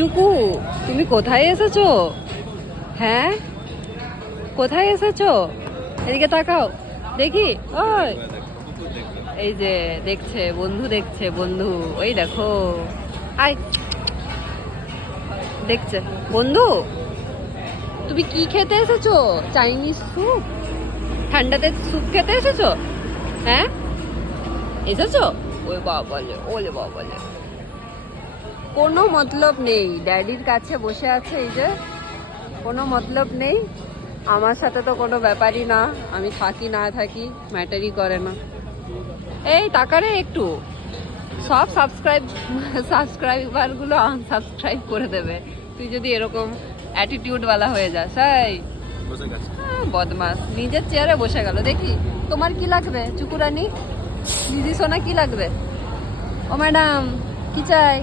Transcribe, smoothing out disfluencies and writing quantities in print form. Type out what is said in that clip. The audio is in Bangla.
চুকু, তুমি কোথায় এসেছো? হ্যাঁ, কোথায় এসেছো? এদিকে তাকাও দেখি। ওই এই যে দেখছে বন্ধু, দেখছে বন্ধু, ওই দেখো। আয়, দেখছে বন্ধু। তুমি কি খেতে এসেছো? Chinese soup? ঠান্ডাতে স্যুপ খেতে এসেছো? হ্যাঁ এসেছো? ওই বাবালে, ওলে বাবালে, কোনো মতলব নেই। ড্যাডির কাছে বসে আছে, এই যে কোনো মতলব নেই। আমার সাথে তো কোনো ব্যাপারই না, আমি থাকি না থাকি ম্যাটারই করে না। এই তাকারে একটু, সব সাবস্ক্রাইবারগুলো আনসাবস্ক্রাইব করে দেবে তুই যদি এরকম অ্যাটিটিউডওয়ালা হয়ে যাস। এই বদমাস, নিজের চেয়ারে বসে গেল। দেখি তোমার কি লাগবে চুকুরানি? দিদি সোনা কি লাগবে? ও ম্যাডাম কি চাই?